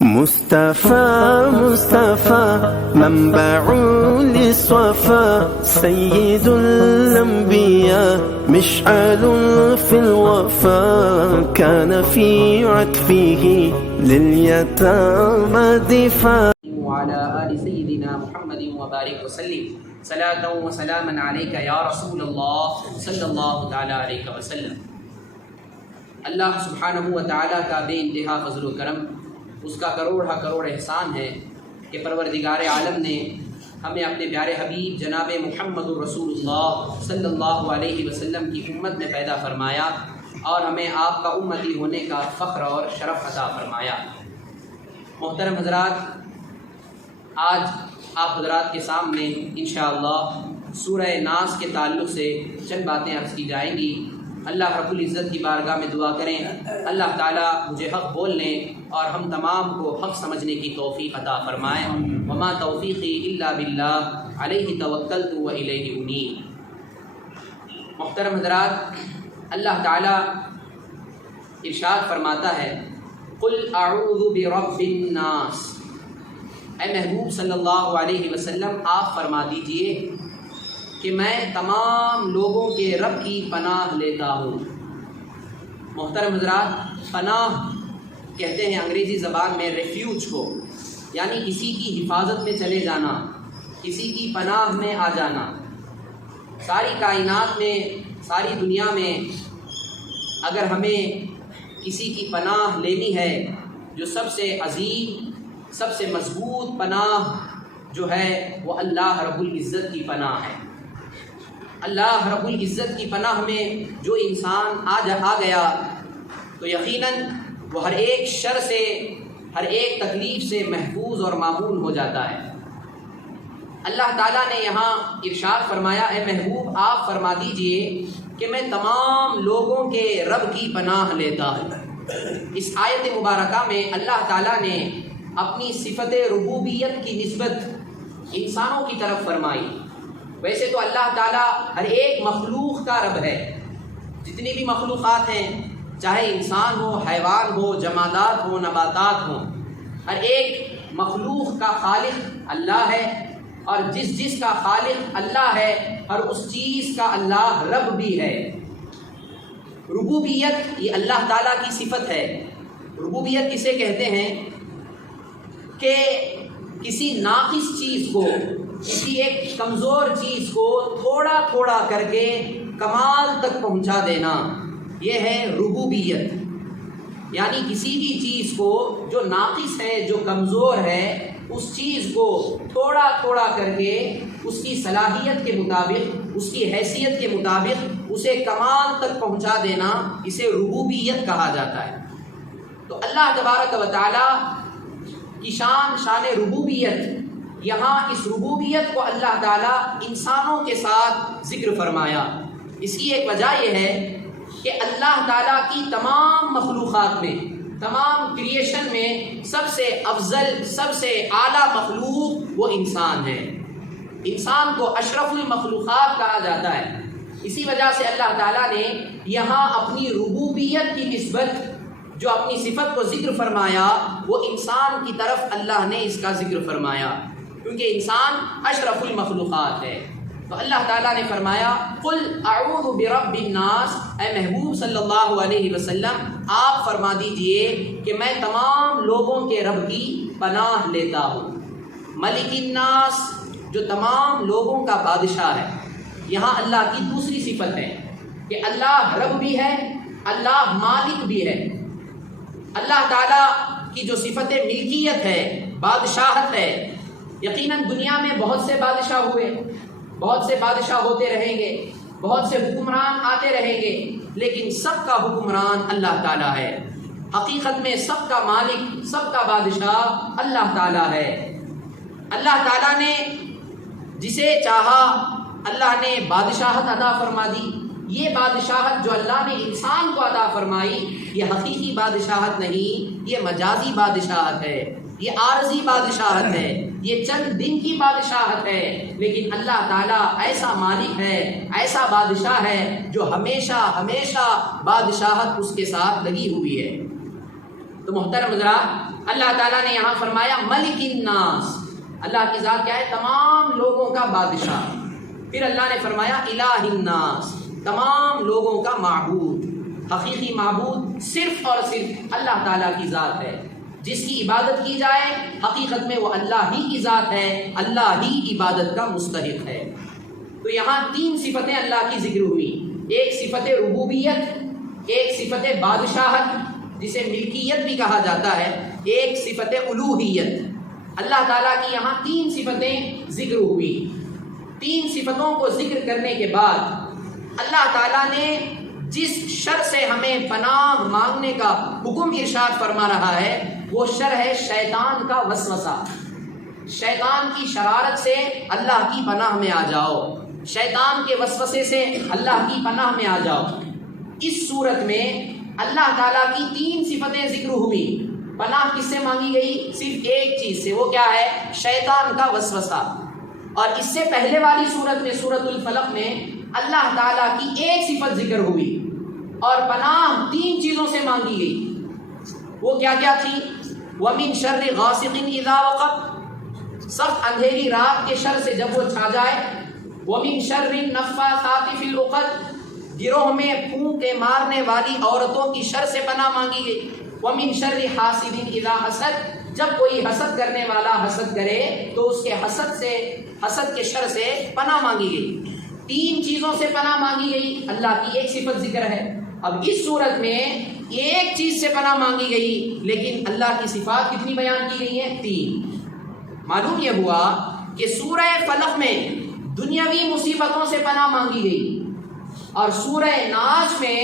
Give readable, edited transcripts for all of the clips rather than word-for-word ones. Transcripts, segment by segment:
مصطفى مصطفى منبع للصفا سيد الأنبياء مشعل في الوفا كان في عطفه لليتامى دفاع. وعلى آل سيدنا محمد وبارك وسلم صلاة وسلاما عليك يا رسول اللہ صلی اللہ تعالیٰ علیہ وسلم۔ اللہ سبحانہ و تعالیٰ کا بے انتہا فضل و کرم، اس کا کروڑ احسان ہے کہ پروردگار عالم نے ہمیں اپنے پیارے حبیب جناب محمد الرسول اللہ صلی اللہ علیہ وسلم کی امت میں پیدا فرمایا اور ہمیں آپ کا امتی ہونے کا فخر اور شرف عطا فرمایا۔ محترم حضرات، آج آپ حضرات کے سامنے انشاءاللہ سورہ ناس کے تعلق سے چند باتیں عرض کی جائیں گی۔ اللہ رب العزت کی بارگاہ میں دعا کریں اللہ تعالیٰ مجھے حق بولنے اور ہم تمام کو حق سمجھنے کی توفیق عطا فرمائیں۔ وما توفیقی الا باللہ علیہ توکلت و الیہ انیب۔ محترم حضرات، اللہ تعالیٰ ارشاد فرماتا ہے قل اعوذ برب الناس، اے محبوب صلی اللہ علیہ وسلم آپ فرما دیجئے کہ میں تمام لوگوں کے رب کی پناہ لیتا ہوں۔ محترم حضرات، پناہ کہتے ہیں انگریزی زبان میں ریفیوج کو، یعنی کسی کی حفاظت میں چلے جانا، کسی کی پناہ میں آ جانا۔ ساری کائنات میں، ساری دنیا میں اگر ہمیں کسی کی پناہ لینی ہے، جو سب سے عظیم، سب سے مضبوط پناہ جو ہے وہ اللہ رب العزت کی پناہ ہے۔ اللہ رب العزت کی پناہ میں جو انسان آ گیا تو یقیناً وہ ہر ایک شر سے، ہر ایک تکلیف سے محفوظ اور معمون ہو جاتا ہے۔ اللہ تعالیٰ نے یہاں ارشاد فرمایا اے محبوب آپ فرما دیجئے کہ میں تمام لوگوں کے رب کی پناہ لیتا ہوں۔ اس آیت مبارکہ میں اللہ تعالیٰ نے اپنی صفت ربوبیت کی نسبت انسانوں کی طرف فرمائی۔ ویسے تو اللہ تعالیٰ ہر ایک مخلوق کا رب ہے، جتنی بھی مخلوقات ہیں، چاہے انسان ہو، حیوان ہو، جمادات ہو، نباتات ہوں، ہر ایک مخلوق کا خالق اللہ ہے، اور جس کا خالق اللہ ہے ہر اس چیز کا اللہ رب بھی ہے۔ ربوبیت یہ اللہ تعالیٰ کی صفت ہے۔ ربوبیت کسے کہتے ہیں کہ کسی ناقص چیز کو، کسی ایک کمزور چیز کو تھوڑا تھوڑا کر کے کمال تک پہنچا دینا، یہ ہے ربوبیت۔ یعنی کسی بھی چیز کو جو ناقص ہے، جو کمزور ہے، اس چیز کو تھوڑا تھوڑا کر کے اس کی صلاحیت کے مطابق، اس کی حیثیت کے مطابق اسے کمال تک پہنچا دینا، اسے ربوبیت کہا جاتا ہے۔ تو اللہ تبارک و تعالی کی شان ربوبیت، یہاں اس ربوبیت کو اللہ تعالیٰ انسانوں کے ساتھ ذکر فرمایا۔ اس کی ایک وجہ یہ ہے کہ اللہ تعالیٰ کی تمام مخلوقات میں، تمام کریشن میں سب سے افضل، سب سے اعلیٰ مخلوق وہ انسان ہے۔ انسان کو اشرف المخلوقات کہا جاتا ہے۔ اسی وجہ سے اللہ تعالیٰ نے یہاں اپنی ربوبیت کی نسبت، جو اپنی صفت کو ذکر فرمایا، وہ انسان کی طرف اللہ نے اس کا ذکر فرمایا، کیونکہ انسان اشرف المخلوقات ہے۔ تو اللہ تعالیٰ نے فرمایا قل اعوذ برب الناس، اے محبوب صلی اللہ علیہ وسلم آپ فرما دیجئے کہ میں تمام لوگوں کے رب کی پناہ لیتا ہوں۔ ملک الناس، جو تمام لوگوں کا بادشاہ ہے۔ یہاں اللہ کی دوسری صفت ہے کہ اللہ رب بھی ہے، اللہ مالک بھی ہے۔ اللہ تعالیٰ کی جو صفت ملکیت ہے، بادشاہت ہے، یقیناً دنیا میں بہت سے بادشاہ ہوئے، بہت سے بادشاہ ہوتے رہیں گے، بہت سے حکمران آتے رہیں گے، لیکن سب کا حکمران اللہ تعالیٰ ہے۔ حقیقت میں سب کا مالک، سب کا بادشاہ اللہ تعالیٰ ہے۔ اللہ تعالیٰ نے جسے چاہا اللہ نے بادشاہت عطا فرما دی۔ یہ بادشاہت جو اللہ نے انسان کو عطا فرمائی، یہ حقیقی بادشاہت نہیں، یہ مجازی بادشاہت ہے، یہ عارضی بادشاہت ہے، یہ چند دن کی بادشاہت ہے۔ لیکن اللہ تعالیٰ ایسا مالک ہے، ایسا بادشاہ ہے جو ہمیشہ ہمیشہ بادشاہت اس کے ساتھ لگی ہوئی ہے۔ تو محترم حضرات، اللہ تعالیٰ نے یہاں فرمایا ملک الناس، اللہ کی ذات کیا ہے؟ تمام لوگوں کا بادشاہ۔ پھر اللہ نے فرمایا الہ الناس، تمام لوگوں کا معبود۔ حقیقی معبود صرف اور صرف اللہ تعالیٰ کی ذات ہے، جس کی عبادت کی جائے حقیقت میں وہ اللہ ہی کی ذات ہے، اللہ ہی عبادت کا مستحق ہے۔ تو یہاں تین صفتیں اللہ کی ذکر ہوئی، ایک صفت ربوبیت، ایک صفت بادشاہت جسے ملکیت بھی کہا جاتا ہے، ایک صفت الوہیت۔ اللہ تعالیٰ کی یہاں تین صفتیں ذکر ہوئی۔ تین صفتوں کو ذکر کرنے کے بعد اللہ تعالیٰ نے جس شر سے ہمیں پناہ مانگنے کا حکم ارشاد فرما رہا ہے وہ شر ہے شیطان کا وسوسہ۔ شیطان کی شرارت سے اللہ کی پناہ میں آ جاؤ، شیطان کے وسوسے سے اللہ کی پناہ میں آ جاؤ۔ اس صورت میں اللہ تعالیٰ کی تین صفتیں ذکر ہوئی۔ پناہ کس سے مانگی گئی؟ صرف ایک چیز سے، وہ کیا ہے؟ شیطان کا وسوسہ۔ اور اس سے پہلے والی صورت میں، سورۃ الفلق میں، اللہ تعالیٰ کی ایک صفت ذکر ہوئی اور پناہ تین چیزوں سے مانگی گئی۔ وہ کیا کیا تھی؟ وَمِن شَرِّ غَاسِقٍ إِذَا وَقَبَ، سخت اندھیری رات کے شر سے جب وہ چھا جائے۔ وَمِن شَرِّ النَّفَّاثَاتِ فِي الْعُقَدِ، گروہ میں پھونکے مارنے والی عورتوں کی شر سے پناہ مانگی گئی۔ وَمِن شَرِّ حَاسِدٍ إِذَا حَسَدَ، جب کوئی حسد کرنے والا حسد کرے تو اس کے حسد کے شر سے پناہ مانگی گئی۔ تین چیزوں سے پناہ مانگی گئی، اللہ کی ایک صفت ذکر ہے۔ اب اس صورت میں ایک چیز سے پناہ مانگی گئی لیکن اللہ کی صفات کتنی بیان کی گئی ہیں؟ تین۔ معلوم یہ ہوا کہ سورہ فلق میں دنیاوی مصیبتوں سے پناہ مانگی گئی اور سورہ ناس میں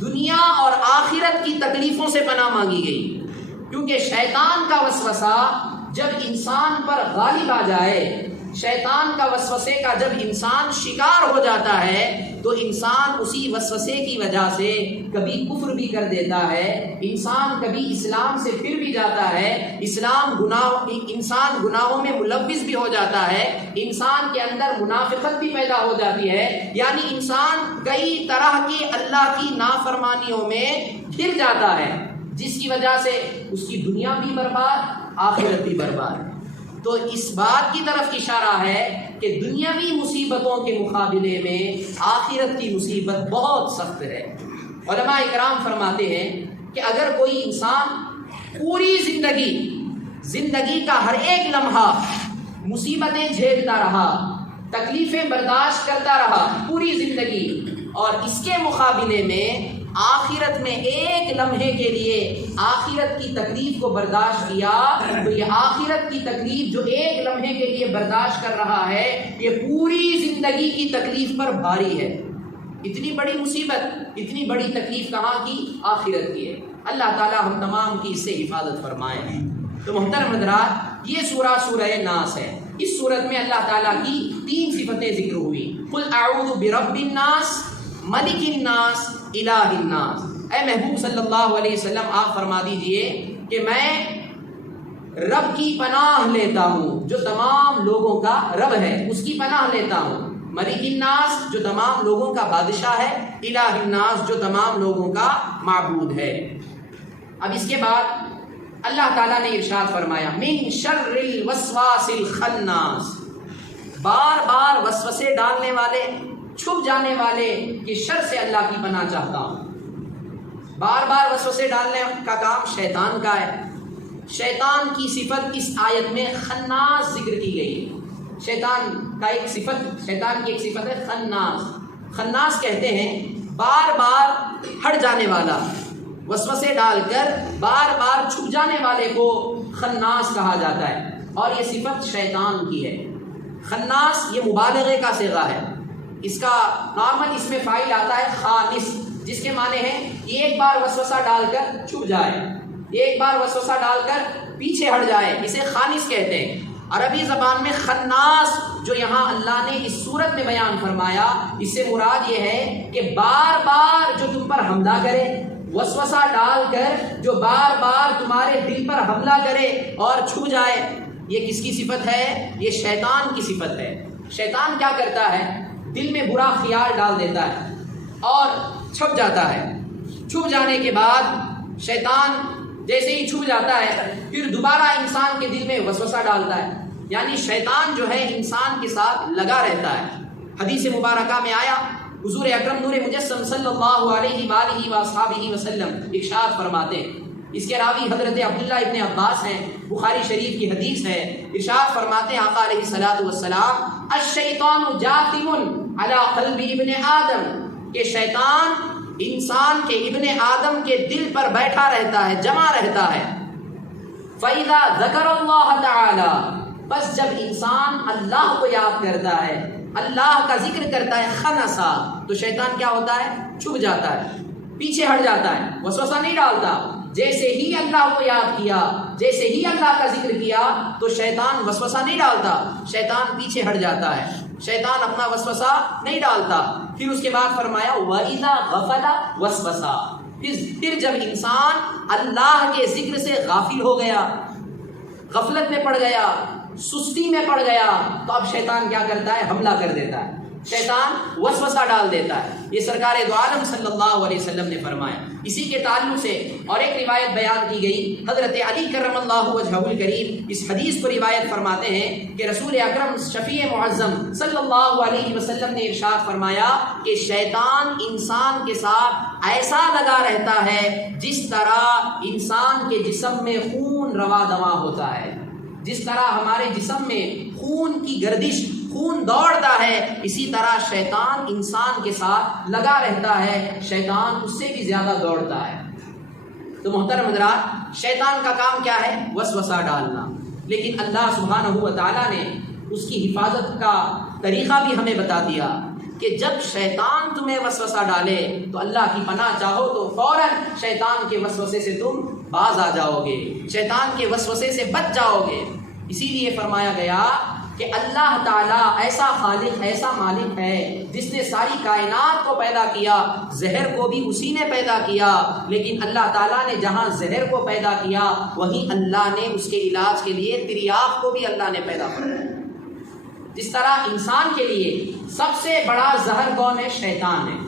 دنیا اور آخرت کی تکلیفوں سے پناہ مانگی گئی، کیونکہ شیطان کا وسوسہ جب انسان پر غالب آ جائے، شیطان کا وسوسے کا جب انسان شکار ہو جاتا ہے تو انسان اسی وسوسے کی وجہ سے کبھی کفر بھی کر دیتا ہے، انسان کبھی اسلام سے پھر بھی جاتا ہے، انسان گناہوں میں ملوث بھی ہو جاتا ہے، انسان کے اندر منافقت بھی پیدا ہو جاتی ہے، یعنی انسان کئی طرح کی اللہ کی نافرمانیوں میں گر جاتا ہے، جس کی وجہ سے اس کی دنیا بھی برباد، آخرت بھی برباد۔ تو اس بات کی طرف اشارہ ہے کہ دنیاوی مصیبتوں کے مقابلے میں آخرت کی مصیبت بہت سخت ہے۔ علماء اکرام فرماتے ہیں کہ اگر کوئی انسان پوری زندگی کا ہر ایک لمحہ مصیبتیں جھیلتا رہا، تکلیفیں برداشت کرتا رہا پوری زندگی، اور اس کے مقابلے میں آخرت میں ایک لمحے کے لیے آخرت کی تکلیف کو برداشت کیا، تو یہ آخرت کی تکلیف جو ایک لمحے کے لیے برداشت کر رہا ہے یہ پوری زندگی کی تکلیف پر بھاری ہے۔ اتنی بڑی مصیبت، اتنی بڑی تکلیف کہاں کی؟ آخرت کی ہے۔ اللہ تعالی ہم تمام کی اس سے حفاظت فرمائے۔ تو محترم حضرات، یہ سورہ ناس ہے۔ اس صورت میں اللہ تعالیٰ کی تین صفتیں ذکر ہوئی۔ قل اعوذ برب الناس، ملک الناس، الہ الناس۔ اے محبوب صلی اللہ علیہ وسلم، آپ فرما دیجئے کہ میں رب کی پناہ لیتا ہوں جو تمام لوگوں کا رب ہے، اس کی پناہ لیتا ہوں۔ ملک الناس جو تمام لوگوں کا بادشاہ ہے، الہ الناس جو تمام لوگوں کا معبود ہے۔ اب اس کے بعد اللہ تعالیٰ نے ارشاد فرمایا من شر الوسواس الخناس، بار بار وسوسے ڈالنے والے، چھپ جانے والے کی شر سے اللہ کی پناہ چاہتا ہوں۔ بار بار وسوسے ڈالنے کا کام شیطان کا ہے۔ شیطان کی صفت اس آیت میں خناس ذکر کی گئی۔ شیطان کی ایک صفت ہے خناس۔ خناس کہتے ہیں بار بار ہٹ جانے والا، وسوسے ڈال کر بار بار چھپ جانے والے کو خناس کہا جاتا ہے، اور یہ صفت شیطان کی ہے۔ خناس یہ مبالغے کا صیغہ ہے، اس کا نارمل اس میں فاعل آتا ہے خانس، جس کے معنی ہے یہ ایک بار وسوسہ ڈال کر چھپ جائے، ایک بار وسوسہ ڈال کر پیچھے ہٹ جائے، اسے خانس کہتے ہیں۔ عربی زبان میں خناس جو یہاں اللہ نے اس صورت میں بیان فرمایا، اس سے مراد یہ ہے کہ بار بار جو تم پر حملہ کرے، وسوسہ ڈال کر جو بار بار تمہارے دل پر حملہ کرے اور چھپ جائے، یہ کس کی صفت ہے؟ یہ شیطان کی صفت ہے۔ شیطان کیا کرتا ہے؟ دل میں برا خیال ڈال دیتا ہے اور چھپ جاتا ہے۔ چھپ جانے کے بعد شیطان جیسے ہی چھپ جاتا ہے پھر دوبارہ انسان کے دل میں وسوسہ ڈالتا ہے، یعنی شیطان جو ہے انسان کے ساتھ لگا رہتا ہے۔ حدیث مبارکہ میں آیا، حضور اکرم نور مجسم صلی اللہ علیہ وآلہ وصحبہ وسلم ارشاد فرماتے ہیں، اس کے راوی حضرت عبداللہ ابن عباس ہیں، بخاری شریف کی حدیث ہے، ارشاد فرماتے ہیں آقا علیہ الصلوۃ والسلام، الشیطان جاثم علی قلب ابن آدم، کہ شیطان انسان کے ابن آدم کے دل پر بیٹھا رہتا ہے، جمع رہتا ہے۔ فَإِذَا ذَكَرَ اللَّهَ تَعَالَى، بس جب انسان اللہ کو یاد کرتا ہے، اللہ کا ذکر کرتا ہے، خنسا، تو شیطان کیا ہوتا ہے؟ چھپ جاتا ہے، پیچھے ہٹ جاتا ہے، وسوسہ نہیں ڈالتا۔ جیسے ہی اللہ کو یاد کیا، جیسے ہی اللہ کا ذکر کیا تو شیطان وسوسہ نہیں ڈالتا، شیطان پیچھے ہٹ جاتا ہے، شیطان اپنا وسوسہ نہیں ڈالتا۔ پھر اس کے بعد فرمایا وَإِذَا غَفَلَ وَسْوَسَ، پھر جب انسان اللہ کے ذکر سے غافل ہو گیا، غفلت میں پڑ گیا، سستی میں پڑ گیا، تو اب شیطان کیا کرتا ہے؟ حملہ کر دیتا ہے، شیطان وسوسہ ڈال دیتا ہے۔ یہ سرکار دو عالم صلی اللہ علیہ وسلم نے فرمایا۔ اسی کے تعلق سے اور ایک روایت بیان کی گئی، حضرت علی کرم اللہ وجہہ الکریم اس حدیث کو روایت فرماتے ہیں کہ رسول اکرم شفیع معظم صلی اللہ علیہ وسلم نے ارشاد فرمایا کہ شیطان انسان کے ساتھ ایسا لگا رہتا ہے جس طرح انسان کے جسم میں خون رواں دواں ہوتا ہے، جس طرح ہمارے جسم میں خون کی گردش، خون دوڑتا ہے، اسی طرح شیطان انسان کے ساتھ لگا رہتا ہے، شیطان اس سے بھی زیادہ دوڑتا ہے۔ تو محترم حضرات، شیطان کا کام کیا ہے؟ وسوسہ ڈالنا، لیکن اللہ سبحانہ و تعالیٰ نے اس کی حفاظت کا طریقہ بھی ہمیں بتا دیا کہ جب شیطان تمہیں وسوسہ ڈالے تو اللہ کی پناہ چاہو تو فوراً شیطان کے وسوسے سے تم باز آ جاؤ گے، شیطان کے وسوسے سے بچ جاؤ گے۔ اسی لیے فرمایا گیا کہ اللہ تعالیٰ ایسا خالق، ایسا مالک ہے جس نے ساری کائنات کو پیدا کیا، زہر کو بھی اسی نے پیدا کیا، لیکن اللہ تعالیٰ نے جہاں زہر کو پیدا کیا وہیں اللہ نے اس کے علاج کے لیے تریاق کو بھی اللہ نے پیدا کیا۔ جس طرح انسان کے لیے سب سے بڑا زہر کون ہے؟ شیطان ہے۔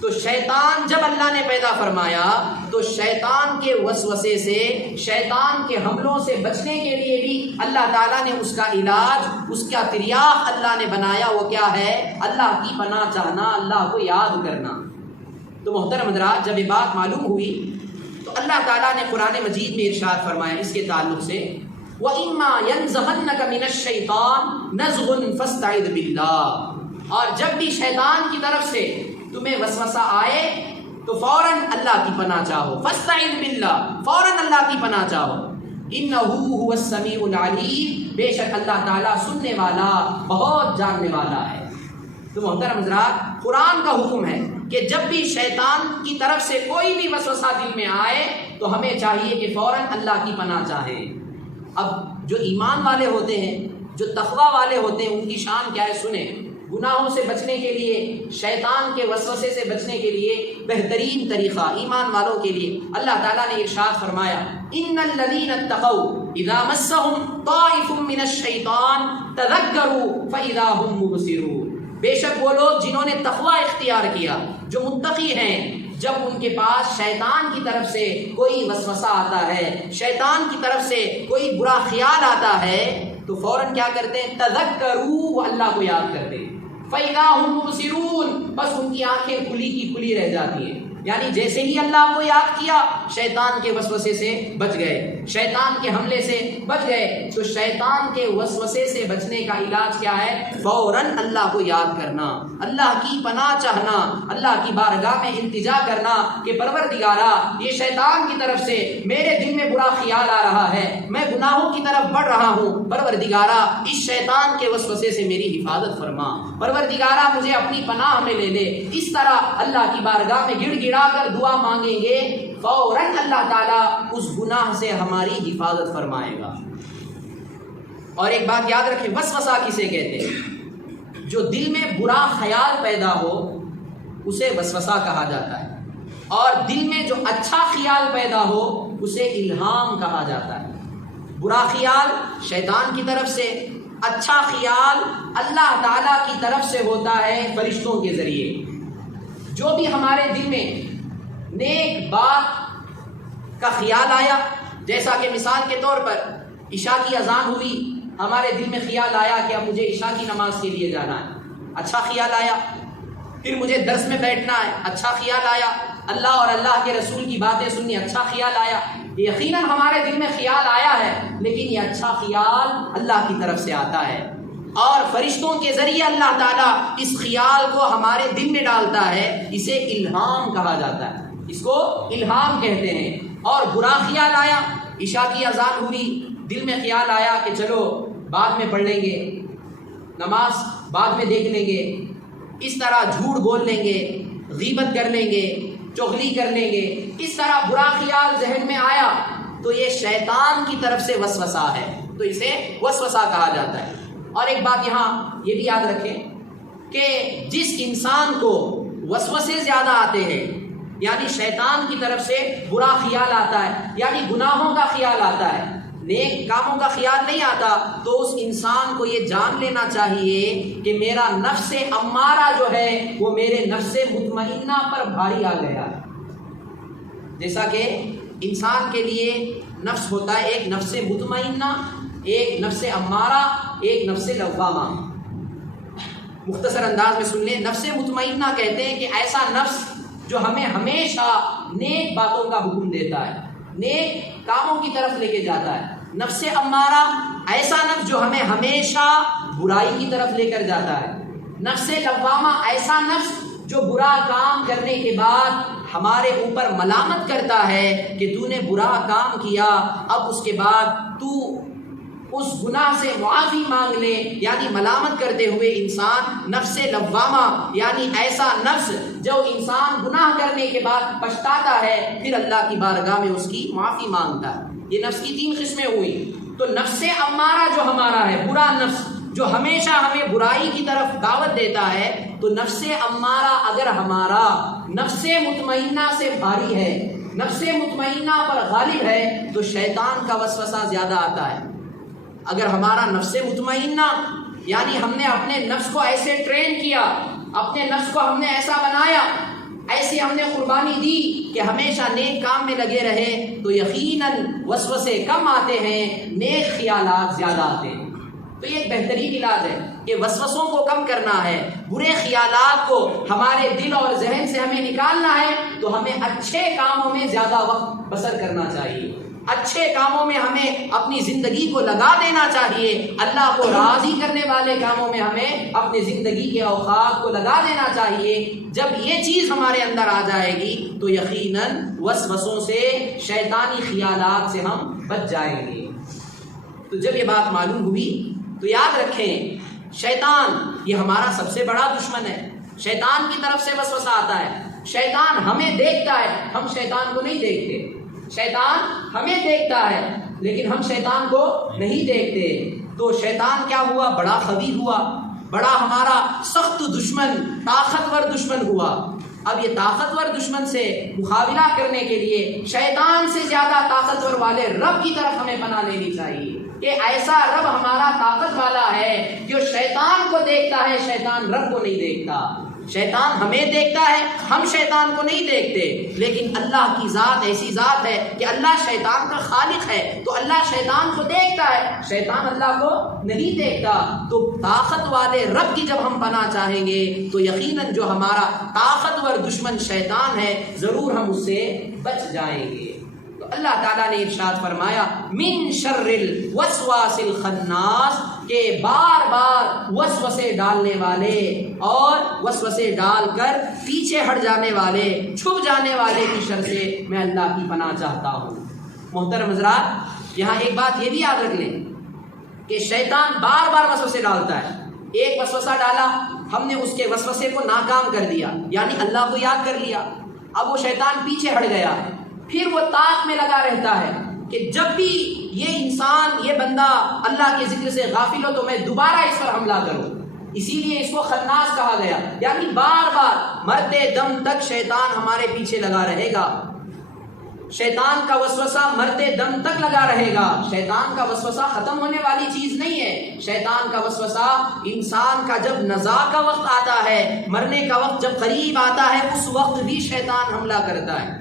تو شیطان جب اللہ نے پیدا فرمایا تو شیطان کے وسوسے سے، شیطان کے حملوں سے بچنے کے لیے بھی اللہ تعالیٰ نے اس کا علاج، اس کا تریاق اللہ نے بنایا۔ وہ کیا ہے؟ اللہ کی پناہ چاہنا، اللہ کو یاد کرنا۔ تو محترم حضرات، جب یہ بات معلوم ہوئی تو اللہ تعالیٰ نے قرآن مجید میں ارشاد فرمایا اس کے تعلق سے، وَإِمَّا يَنزَغَنَّكَ مِنَ الشَّيْطَانِ نَزْغٌ فَاسْتَعِذْ بِاللَّهِ، اور جب بھی شیطان کی طرف سے تمہیں وسوسہ آئے تو فوراً اللہ کی پناہ چاہو، فاستعذ باللہ، فوراً اللہ کی پناہ چاہو، انہ هو السمیع العلیم، بے شک اللہ تعالیٰ سننے والا، بہت جاننے والا ہے۔ تو محترم حضرات، قرآن کا حکم ہے کہ جب بھی شیطان کی طرف سے کوئی بھی وسوسہ دل میں آئے تو ہمیں چاہیے کہ فوراً اللہ کی پناہ چاہیں۔ اب جو ایمان والے ہوتے ہیں، جو تقویٰ والے ہوتے ہیں، ان کی شان کیا ہے؟ سنیں۔ گناہوں سے بچنے کے لیے، شیطان کے وسوسے سے بچنے کے لیے بہترین طریقہ ایمان والوں کے لیے اللہ تعالیٰ نے ارشاد فرمایا، ان الذین اتقوا اذا مسهم طائف من الشیطان تذکروا فاذا هم مبصرون، بے شک وہ لوگ جنہوں نے تقویٰ اختیار کیا، جو متقی ہیں، جب ان کے پاس شیطان کی طرف سے کوئی وسوسہ آتا ہے، شیطان کی طرف سے کوئی برا خیال آتا ہے تو فوراً کیا کرتے ہیں؟ تذکروا، وہ اللہ کو یاد کرتے ہیں، فَإِذَا هُمْ مُبْصِرُونَ، بس ان کی آنکھیں کھلی کی کھلی رہ جاتی ہیں، یعنی جیسے ہی اللہ کو یاد کیا شیطان کے وسوسے سے بچ گئے، شیطان کے حملے سے بچ گئے۔ تو شیطان کے وسوسے سے بچنے کا علاج کیا ہے؟ فوراً اللہ کو یاد کرنا، اللہ کی پناہ چاہنا، اللہ کی بارگاہ میں التجا کرنا کہ پروردگارا، یہ شیطان کی طرف سے میرے دل میں برا خیال آ رہا ہے، میں گناہوں کی طرف بڑھ رہا ہوں، پروردگارا اس شیطان کے وسوسے سے میری حفاظت فرما، پروردگارا مجھے اپنی پناہ میں لے لے۔ اس طرح اللہ کی بارگاہ میں گڑ گڑا کر دعا مانگیں گے، فوراً اللہ تعالیٰ اس گناہ سے ہماری حفاظت فرمائے گا۔ اور ایک بات یاد رکھیں، وسوسہ کسے کہتے ہیں؟ جو دل میں برا خیال پیدا ہو اسے وسوسہ کہا جاتا ہے، اور دل میں جو اچھا خیال پیدا ہو اسے الہام کہا جاتا ہے۔ برا خیال شیطان کی طرف سے، اچھا خیال اللہ تعالیٰ کی طرف سے ہوتا ہے فرشتوں کے ذریعے۔ جو بھی ہمارے دل میں نیک بات کا خیال آیا، جیسا کہ مثال کے طور پر عشاء کی اذان ہوئی، ہمارے دل میں خیال آیا کہ اب مجھے عشاء کی نماز کے لیے جانا ہے، اچھا خیال آیا۔ پھر مجھے درس میں بیٹھنا ہے، اچھا خیال آیا۔ اللہ اور اللہ کے رسول کی باتیں سننی، اچھا خیال آیا۔ یقیناً ہمارے دل میں خیال آیا ہے، لیکن یہ اچھا خیال اللہ کی طرف سے آتا ہے، اور فرشتوں کے ذریعے اللہ تعالیٰ اس خیال کو ہمارے دل میں ڈالتا ہے۔ اسے الہام کہا جاتا ہے، اس کو الہام کہتے ہیں۔ اور برا خیال آیا، عشاء کی اذان ہوئی، دل میں خیال آیا کہ چلو بعد میں پڑھ لیں گے، نماز بعد میں دیکھ لیں گے، اس طرح جھوٹ بول لیں گے، غیبت کر لیں گے، چغلی کر لیں گے، اس طرح برا خیال ذہن میں آیا تو یہ شیطان کی طرف سے وسوسہ ہے، تو اسے وسوسہ کہا جاتا ہے۔ اور ایک بات یہاں یہ بھی یاد رکھیں کہ جس انسان کو وسوسے زیادہ آتے ہیں، یعنی شیطان کی طرف سے برا خیال آتا ہے، یعنی گناہوں کا خیال آتا ہے، نیک کاموں کا خیال نہیں آتا، تو اس انسان کو یہ جان لینا چاہیے کہ میرا نفس امارہ جو ہے وہ میرے نفس مطمئنہ پر بھاری آ گیا۔ جیسا کہ انسان کے لیے نفس ہوتا ہے، ایک نفس مطمئنہ، ایک نفس امارہ، ایک نفس لوامہ۔ مختصر انداز میں سن لیں، نفس مطمئنہ کہتے ہیں کہ ایسا نفس جو ہمیں ہمیشہ نیک باتوں کا حکم دیتا ہے، نیک کاموں کی طرف لے کے جاتا ہے۔ نفس امارہ ایسا نفس جو ہمیں ہمیشہ برائی کی طرف لے کر جاتا ہے۔ نفس لوامہ ایسا نفس جو برا کام کرنے کے بعد ہمارے اوپر ملامت کرتا ہے کہ تو نے برا کام کیا، اب اس کے بعد تو اس گناہ سے معافی مانگ لے، یعنی ملامت کرتے ہوئے انسان نفس لوامہ، یعنی ایسا نفس جو انسان گناہ کرنے کے بعد پچھتاتا ہے، پھر اللہ کی بارگاہ میں اس کی معافی مانگتا ہے۔ یہ نفس کی 3 قسمیں ہوئی۔ تو نفس امارہ جو ہمارا ہے، برا نفس جو ہمیشہ ہمیں برائی کی طرف دعوت دیتا ہے، تو نفس امارہ اگر ہمارا نفس مطمئنہ سے بھاری ہے، نفس مطمئنہ پر غالب ہے، تو شیطان کا وسوسہ زیادہ آتا ہے۔ اگر ہمارا نفس مطمئنہ، یعنی ہم نے اپنے نفس کو ایسے ٹرین کیا، اپنے نفس کو ہم نے ایسا بنایا، ایسی ہم نے قربانی دی کہ ہمیشہ نیک کام میں لگے رہے، تو یقیناً وسوسے کم آتے ہیں، نیک خیالات زیادہ آتے ہیں۔ تو یہ ایک بہترین علاج ہے کہ وسوسوں کو کم کرنا ہے، برے خیالات کو ہمارے دل اور ذہن سے ہمیں نکالنا ہے، تو ہمیں اچھے کاموں میں زیادہ وقت بسر کرنا چاہیے، اچھے کاموں میں ہمیں اپنی زندگی کو لگا دینا چاہیے، اللہ کو راضی کرنے والے کاموں میں ہمیں اپنی زندگی کے اوقات کو لگا دینا چاہیے۔ جب یہ چیز ہمارے اندر آ جائے گی تو یقیناً وسوسوں سے، شیطانی خیالات سے ہم بچ جائیں گے۔ تو جب یہ بات معلوم ہوئی تو یاد رکھیں، شیطان یہ ہمارا سب سے بڑا دشمن ہے۔ شیطان کی طرف سے وسوسہ آتا ہے، شیطان ہمیں دیکھتا ہے، ہم شیطان کو نہیں دیکھتے۔ شیطان ہمیں دیکھتا ہے لیکن ہم شیطان کو نہیں دیکھتے۔ تو شیطان کیا ہوا؟ بڑا خبیث ہوا، بڑا ہمارا سخت دشمن، طاقتور دشمن ہوا۔ اب یہ طاقتور دشمن سے مقابلہ کرنے کے لیے شیطان سے زیادہ طاقتور والے رب کی طرف ہمیں پناہ لینی چاہیے کہ ایسا رب ہمارا طاقت والا ہے جو شیطان کو دیکھتا ہے، شیطان رب کو نہیں دیکھتا۔ شیطان ہمیں دیکھتا ہے، ہم شیطان کو نہیں دیکھتے، لیکن اللہ کی ذات ایسی ذات ہے کہ اللہ شیطان کا خالق ہے، تو اللہ شیطان کو دیکھتا ہے، شیطان اللہ کو نہیں دیکھتا۔ تو طاقت والے رب کی جب ہم پناہ چاہیں گے تو یقیناً جو ہمارا طاقتور دشمن شیطان ہے، ضرور ہم اس سے بچ جائیں گے۔ تو اللہ تعالیٰ نے ارشاد فرمایا، من شر الوسواس الخناس، کہ بار بار وسوسے ڈالنے والے اور وسوسے ڈال کر پیچھے ہٹ جانے والے، چھپ جانے والے کی شر سے میں اللہ کی پناہ چاہتا ہوں۔ محترم حضرات، یہاں ایک بات یہ بھی یاد رکھ لیں کہ شیطان بار بار وسوسے ڈالتا ہے۔ ایک وسوسہ ڈالا، ہم نے اس کے وسوسے کو ناکام کر دیا، یعنی اللہ کو یاد کر لیا، اب وہ شیطان پیچھے ہٹ گیا، پھر وہ طاق میں لگا رہتا ہے کہ جب بھی یہ انسان، یہ بندہ اللہ کے ذکر سے غافل ہو تو میں دوبارہ اس پر حملہ کروں۔ اسی لیے اس کو خناس کہا گیا، یعنی بار بار مرتے دم تک شیطان ہمارے پیچھے لگا رہے گا، شیطان کا وسوسہ مرتے دم تک لگا رہے گا۔ شیطان کا وسوسہ ختم ہونے والی چیز نہیں ہے۔ شیطان کا وسوسہ انسان کا جب نزاع کا وقت آتا ہے، مرنے کا وقت جب قریب آتا ہے، اس وقت بھی شیطان حملہ کرتا ہے۔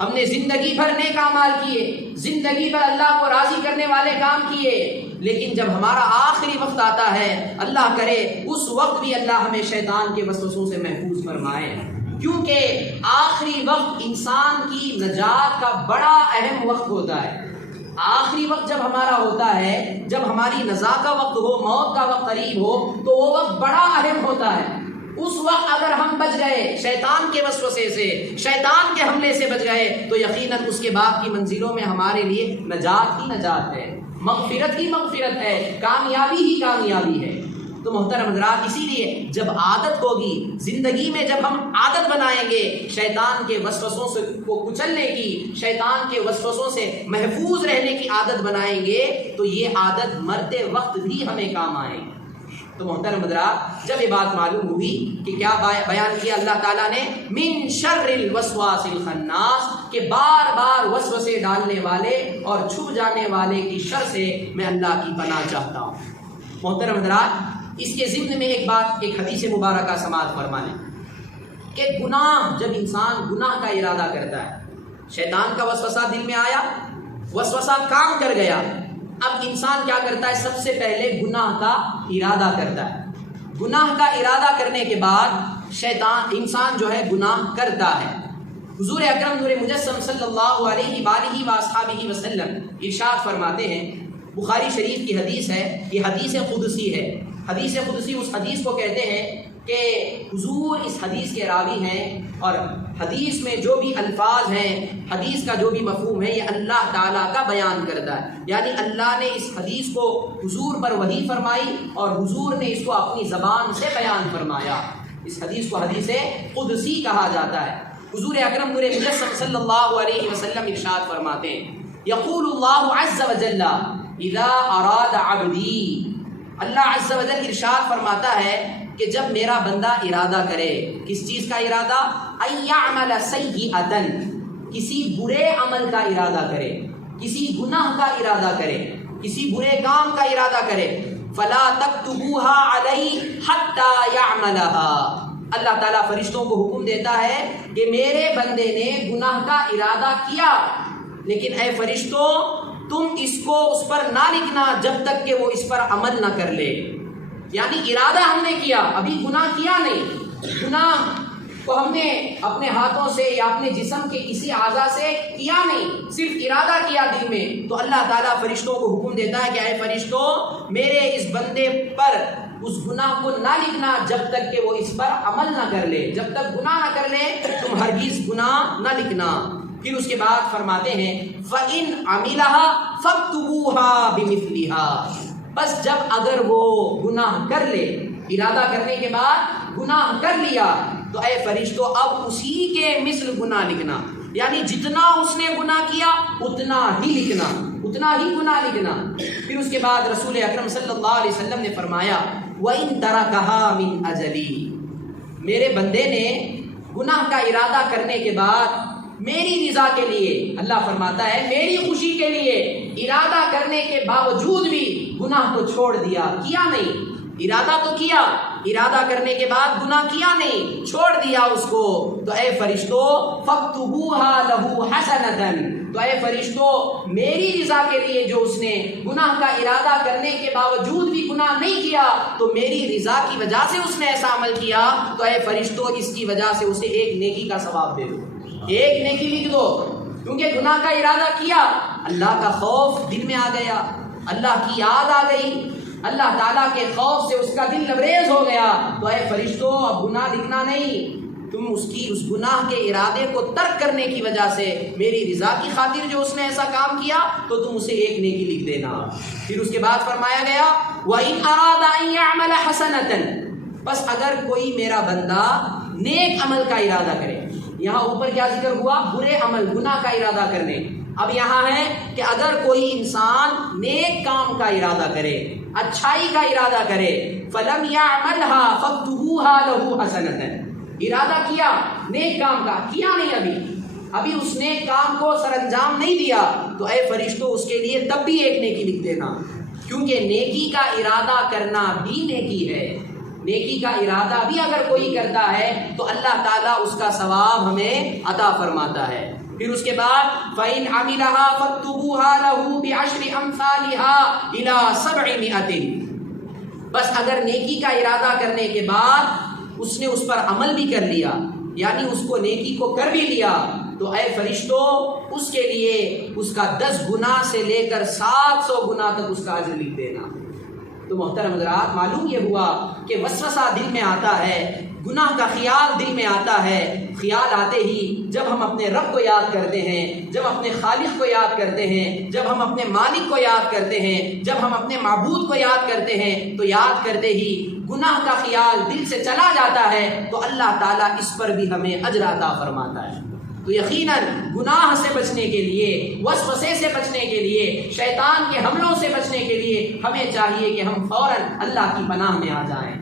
ہم نے زندگی بھر نیک اعمال کیے، زندگی بھر اللہ کو راضی کرنے والے کام کیے، لیکن جب ہمارا آخری وقت آتا ہے، اللہ کرے اس وقت بھی اللہ ہمیں شیطان کے وسوسوں سے محفوظ فرمائے، کیونکہ آخری وقت انسان کی نجات کا بڑا اہم وقت ہوتا ہے۔ آخری وقت جب ہمارا ہوتا ہے، جب ہماری نزا کا وقت ہو، موت کا وقت قریب ہو، تو وہ وقت بڑا اہم ہوتا ہے۔ اس وقت اگر ہم بچ گئے شیطان کے وسوسے سے، شیطان کے حملے سے بچ گئے، تو یقیناً اس کے بعد کی منزلوں میں ہمارے لیے نجات ہی نجات ہے، مغفرت ہی مغفرت ہے، کامیابی ہی کامیابی ہے۔ تو محترم حضرات، اسی لیے جب عادت ہوگی زندگی میں، جب ہم عادت بنائیں گے شیطان کے وسوسوں سے کو کچلنے کی، شیطان کے وسوسوں سے محفوظ رہنے کی عادت بنائیں گے، تو یہ عادت مرتے وقت بھی ہمیں کام آئے گی۔ تو محترم حضرات، جب یہ بات معلوم ہوئی کہ کیا بیان کیا اللہ تعالیٰ نے، من شر الوسواس الخناس، کہ بار بار وسوسے ڈالنے والے اور چھپ جانے والے کی شر سے میں اللہ کی پناہ چاہتا ہوں۔ محترم حضرات، اس کے ضمن میں ایک بات، ایک حدیث مبارکہ سماعت فرما لیں کہ گناہ، جب انسان گناہ کا ارادہ کرتا ہے، شیطان کا وسوسہ دل میں آیا، وسوسہ کام کر گیا، اب انسان کیا کرتا ہے؟ سب سے پہلے گناہ کا ارادہ کرتا ہے۔ گناہ کا ارادہ کرنے کے بعد انسان جو ہے گناہ کرتا ہے۔ حضور اکرم نور مجسم صلی اللہ علیہ وآلہ وآصحابہ وسلم ارشاد فرماتے ہیں، بخاری شریف کی حدیث ہے، یہ حدیث قدسی ہے۔ حدیث قدسی اس حدیث کو کہتے ہیں کہ حضور اس حدیث کے راوی ہیں، اور حدیث میں جو بھی الفاظ ہیں، حدیث کا جو بھی مفہوم ہے، یہ اللہ تعالیٰ کا بیان کرتا ہے، یعنی اللہ نے اس حدیث کو حضور پر وحی فرمائی اور حضور نے اس کو اپنی زبان سے بیان فرمایا۔ اس حدیث کو حدیث قدسی کہا جاتا ہے۔ حضور اکرم نور مجسم صلی اللہ علیہ وسلم ارشاد فرماتے ہیں، یقول اللہ عز وجل اذا اراد عبدی، اللہ عز وجل ارشاد فرماتا ہے کہ جب میرا بندہ ارادہ کرے، کس چیز کا ارادہ؟ ان یعمل سیئۃ، کسی برے عمل کا ارادہ کرے، کسی گناہ کا ارادہ کرے، کسی برے کام کا ارادہ کرے، فلا تکتبوها علیہ حتی یعملها، اللہ تعالیٰ فرشتوں کو حکم دیتا ہے کہ میرے بندے نے گناہ کا ارادہ کیا، لیکن اے فرشتوں تم اس کو اس پر نہ لکھنا جب تک کہ وہ اس پر عمل نہ کر لے۔ یعنی ارادہ ہم نے کیا، ابھی گناہ کیا نہیں، گناہ کو ہم نے اپنے ہاتھوں سے یا اپنے جسم کے کسی اعضاء سے کیا نہیں، صرف ارادہ کیا دل میں، تو اللہ تعالیٰ فرشتوں کو حکم دیتا ہے کہ اے فرشتوں میرے اس بندے پر اس گناہ کو نہ لکھنا جب تک کہ وہ اس پر عمل نہ کر لے، جب تک گناہ نہ کر لے تم ہرگز گناہ نہ لکھنا۔ پھر اس کے بعد فرماتے ہیں فَإِنْ عَمِلَهَا فَاكْتُبُوهَا بِمِثْلِهَا، بس جب اگر وہ گناہ کر لے، ارادہ کرنے کے بعد گناہ کر لیا، تو اے فرشتوں اب اسی کے مثل گناہ لکھنا، یعنی جتنا اس نے گناہ کیا اتنا ہی لکھنا، اتنا ہی گناہ لکھنا۔ پھر اس کے بعد رسول اکرم صلی اللہ علیہ وسلم نے فرمایا وَإِن تَرَكَهَا مِنْ أَجَلِي، میرے بندے نے گناہ کا ارادہ کرنے کے بعد میری رضا کے لیے، اللہ فرماتا ہے میری خوشی کے لیے ارادہ کرنے کے باوجود بھی گناہ کو چھوڑ دیا، کیا نہیں، ارادہ تو کیا، ارادہ کرنے کے بعد گناہ کیا نہیں، چھوڑ دیا اس کو، تو اے فرشتوں فَاكْتُبُوهَا لَهُ حَسَنَةً، تو اے فرشتوں میری رضا کے لیے جو اس نے گناہ کا ارادہ کرنے کے باوجود بھی گناہ نہیں کیا، تو میری رضا کی وجہ سے اس نے ایسا عمل کیا، تو اے فرشتوں اس کی وجہ سے اسے ایک نیکی کا ثواب دے دو، ایک نیکی لکھ دو، کیونکہ گناہ کا ارادہ کیا، اللہ کا خوف دل میں آ گیا، اللہ کی یاد آ گئی، اللہ تعالیٰ کے خوف سے اس کا دل لبریز ہو گیا، تو اے فرشتوں اب گناہ لکھنا نہیں، تم اس گناہ کے ارادے کو ترک کرنے کی وجہ سے میری رضا کی خاطر جو اس نے ایسا کام کیا تو تم اسے ایک نیکی لکھ دینا۔ پھر اس کے بعد فرمایا گیا وَإِنْ أَرَادَ أَنْ يَعْمَلَ حَسَنَةً، بس اگر کوئی میرا بندہ نیک عمل کا ارادہ کرے، یہاں اوپر کیا ذکر ہوا؟ برے عمل، گناہ کا ارادہ کرنے، اب یہاں ہے کہ اگر کوئی انسان نیک کام کا ارادہ کرے، اچھائی کا ارادہ کرے، فَلَمْ يَعْمَلْهَا فَاكْتُبُوهَا لَهُ حَسَنَةً، ارادہ کیا نیک کام کا، کیا نہیں، ابھی اس نیک کام کو سر انجام نہیں دیا، تو اے فرشتوں اس کے لیے تب بھی ایک نیکی لکھ دینا، کیونکہ نیکی کا ارادہ کرنا بھی نیکی ہے، نیکی کا ارادہ بھی اگر کوئی کرتا ہے تو اللہ تعالیٰ اس کا ثواب ہمیں عطا فرماتا ہے۔ پھر اس کے بعد فَإِنْ عَمِلَهَا فَاكْتُبُوهَا لَهُ بِعَشْرِ أَمْثَالِهَا إِلَى 700۔ بس اگر نیکی کا ارادہ کرنے کے بعد اس نے اس پر عمل بھی کر لیا، یعنی اس کو نیکی کو کر بھی لیا، تو اے فرشتوں اس کے لیے اس کا 10 گنا سے لے کر 700 گنا تک اس کا اجر لکھ دینا۔ تو محترم حضرات، معلوم یہ ہوا کہ وسوسہ دل میں آتا ہے، گناہ کا خیال دل میں آتا ہے، خیال آتے ہی جب ہم اپنے رب کو یاد کرتے ہیں، جب اپنے خالق کو یاد کرتے ہیں، جب ہم اپنے مالک کو یاد کرتے ہیں، جب ہم اپنے معبود کو یاد کرتے ہیں، تو یاد کرتے ہی گناہ کا خیال دل سے چلا جاتا ہے، تو اللہ تعالیٰ اس پر بھی ہمیں اجر عطا فرماتا ہے۔ تو یقیناً گناہ سے بچنے کے لیے، وسوسے سے بچنے کے لیے، شیطان کے حملوں سے بچنے کے لیے ہمیں چاہیے کہ ہم فوراً اللہ کی پناہ میں آ جائیں۔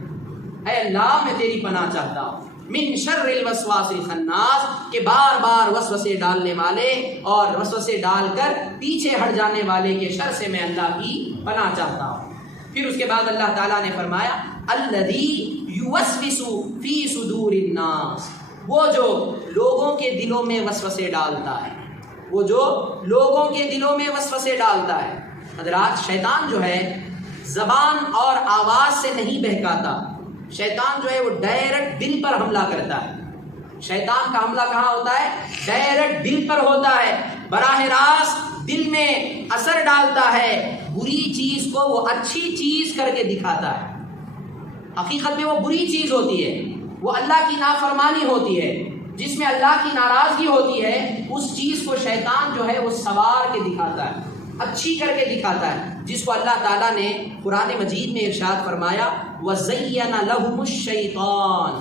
اے اللہ، میں تیری پناہ چاہتا ہوں من شر الوسواس الخناس، کہ بار بار وسوسے ڈالنے والے اور وسوسے ڈال کر پیچھے ہٹ جانے والے کے شر سے میں اللہ کی پناہ چاہتا ہوں۔ پھر اس کے بعد اللہ تعالیٰ نے فرمایا الذی یوسوس فی صدور الناس، وہ جو لوگوں کے دلوں میں وسوسے ڈالتا ہے، وہ جو لوگوں کے دلوں میں وسوسے ڈالتا ہے۔ حضرات، شیطان جو ہے زبان اور آواز سے نہیں بہکاتا، شیطان جو ہے وہ ڈائریکٹ دل پر حملہ کرتا ہے۔ شیطان کا حملہ کہاں ہوتا ہے؟ ڈائریکٹ دل پر ہوتا ہے، براہ راست دل میں اثر ڈالتا ہے، بری چیز کو وہ اچھی چیز کر کے دکھاتا ہے۔ حقیقت میں وہ بری چیز ہوتی ہے، وہ اللہ کی نافرمانی ہوتی ہے، جس میں اللہ کی ناراضگی ہوتی ہے، اس چیز کو شیطان جو ہے وہ سوار کے دکھاتا ہے، اچھی کر کے دکھاتا ہے، جس کو اللہ تعالیٰ نے قرآن مجید میں ارشاد فرمایا وَزَيَّنَ لَهُمُ الشَّيْطَانُ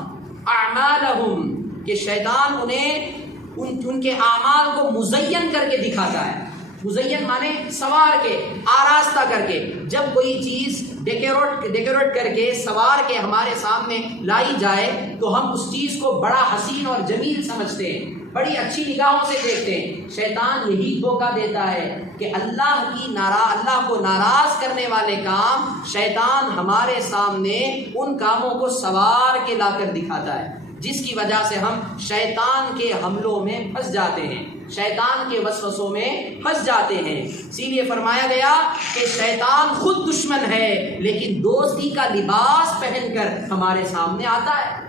أَعْمَالَهُمْ، کہ شیطان انہیں ان کے اعمال کو مزین کر کے دکھاتا ہے۔ مزین مانے سوار کے، آراستہ کر کے۔ جب کوئی چیز ڈیکوریٹ کر کے سوار کے ہمارے سامنے لائی جائے تو ہم اس چیز کو بڑا حسین اور جمیل سمجھتے ہیں، بڑی اچھی نگاہوں سے دیکھتے ہیں۔ شیطان یہی دھوکہ دیتا ہے کہ اللہ کو ناراض کرنے والے کام شیطان ہمارے سامنے ان کاموں کو سوار کے لا کر دکھاتا ہے، جس کی وجہ سے ہم شیطان کے حملوں میں پھنس جاتے ہیں، شیطان کے وسوسوں میں پھنس جاتے ہیں۔ اسی لیے فرمایا گیا کہ شیطان خود دشمن ہے لیکن دوستی کا لباس پہن کر ہمارے سامنے آتا ہے۔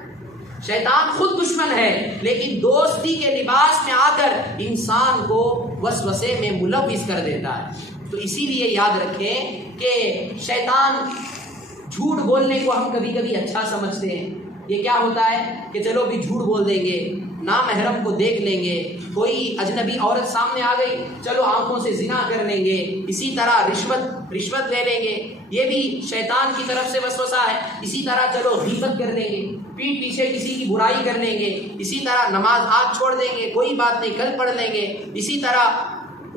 شیطان خود دشمن ہے لیکن دوستی کے لباس میں آ کر انسان کو وسوسے میں ملوث کر دیتا ہے۔ تو اسی لیے یاد رکھیں کہ شیطان جھوٹ بولنے کو ہم کبھی کبھی اچھا سمجھتے ہیں۔ یہ کیا ہوتا ہے کہ چلو بھی جھوٹ بول دیں گے، نامحرم کو دیکھ لیں گے، کوئی اجنبی عورت سامنے آ گئی، چلو آنکھوں سے زنا کر لیں گے، اسی طرح رشوت لے لیں گے، یہ بھی شیطان کی طرف سے وسوسہ ہے، اسی طرح چلو غیبت کر لیں گے، پیٹھ پیچھے کسی کی برائی کر لیں گے، اسی طرح نماز آج چھوڑ دیں گے، کوئی بات نہیں کل پڑھ لیں گے، اسی طرح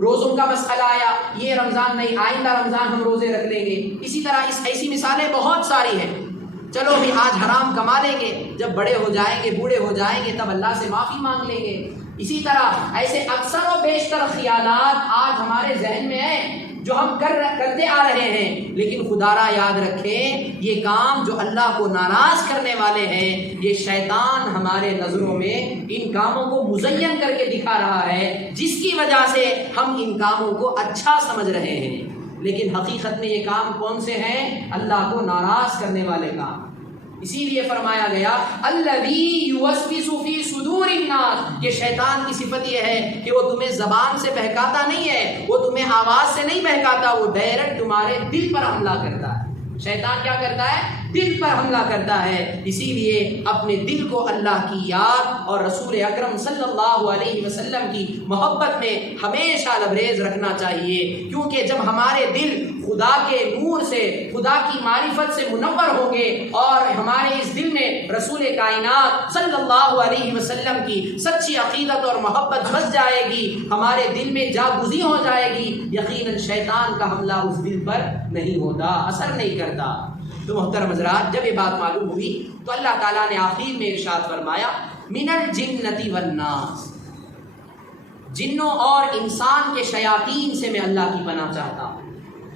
روزوں کا مسئلہ آیا، یہ رمضان نہیں آئندہ رمضان ہم روزے رکھ لیں گے، اسی طرح ایسی مثالیں بہت ساری ہیں۔ چلو بھی آج حرام کما لیں گے، جب بڑے ہو جائیں گے، بوڑھے ہو جائیں گے، تب اللہ سے معافی مانگ لیں گے۔ اسی طرح ایسے اکثر و بیشتر خیالات آج ہمارے ذہن میں ہیں جو ہم کرتے آ رہے ہیں، لیکن خدا را یاد رکھیں یہ کام جو اللہ کو ناراض کرنے والے ہیں، یہ شیطان ہمارے نظروں میں ان کاموں کو مزین کر کے دکھا رہا ہے، جس کی وجہ سے ہم ان کاموں کو اچھا سمجھ رہے ہیں، لیکن حقیقت میں یہ کام کون سے ہیں؟ اللہ کو ناراض کرنے والے کام۔ اسی لیے فرمایا گیا الذی یوسوس فی صدور الناس، کہ شیطان کی صفت یہ ہے کہ وہ تمہیں زبان سے بہکاتا نہیں ہے، وہ تمہیں آواز سے نہیں بہکاتا، وہ ڈائریکٹ تمہارے دل پر حملہ کرتا ہے۔ شیطان کیا کرتا ہے؟ دل پر حملہ کرتا ہے۔ اسی لیے اپنے دل کو اللہ کی یاد اور رسول اکرم صلی اللہ علیہ وسلم کی محبت میں ہمیشہ لبریز رکھنا چاہیے، کیونکہ جب ہمارے دل خدا کے نور سے، خدا کی معرفت سے منور ہوں گے اور ہمارے اس دل میں رسول کائنات صلی اللہ علیہ وسلم کی سچی عقیدت اور محبت بس جائے گی، ہمارے دل میں جاگزی ہو جائے گی، یقیناً شیطان کا حملہ اس دل پر نہیں ہوتا، اثر نہیں کرتا۔ تو محترم حضرات، جب یہ بات معلوم ہوئی تو اللہ تعالیٰ نے آخر میں ارشاد فرمایا من الجنۃ والناس، جنوں اور انسان کے شیاطین سے میں اللہ کی پناہ چاہتا ہوں۔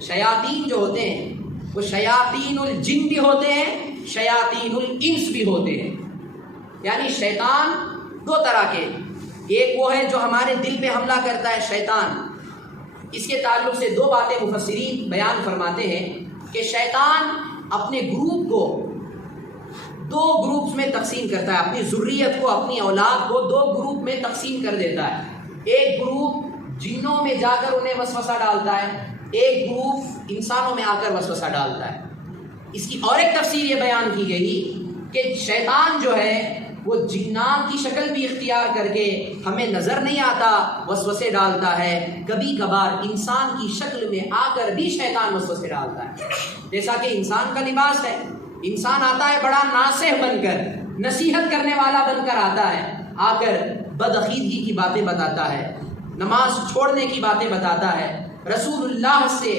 شیاطین جو ہوتے ہیں وہ شیاطین الجن بھی ہوتے ہیں، شیاطین الانس بھی ہوتے ہیں، یعنی شیطان دو طرح کے، ایک وہ ہے جو ہمارے دل پہ حملہ کرتا ہے، شیطان۔ اس کے تعلق سے دو باتیں مفسرین بیان فرماتے ہیں کہ شیطان اپنے گروپ کو دو گروپس میں تقسیم کرتا ہے، اپنی ذریت کو، اپنی اولاد کو دو گروپ میں تقسیم کر دیتا ہے۔ ایک گروپ جنوں میں جا کر انہیں وسوسہ ڈالتا ہے، ایک گروپ انسانوں میں آ کر وسوسہ ڈالتا ہے۔ اس کی اور ایک تفسیر یہ بیان کی گئی کہ شیطان جو ہے وہ جنات کی شکل بھی اختیار کر کے ہمیں نظر نہیں آتا، وسوسے ڈالتا ہے۔ کبھی کبھار انسان کی شکل میں آ کر بھی شیطان وسوسے ڈالتا ہے، جیسا کہ انسان کا لباس ہے۔ انسان آتا ہے بڑا ناصح بن کر، نصیحت کرنے والا بن کر آتا ہے، آ کر بدعقیدگی کی باتیں بتاتا ہے، نماز چھوڑنے کی باتیں بتاتا ہے، رسول اللہ سے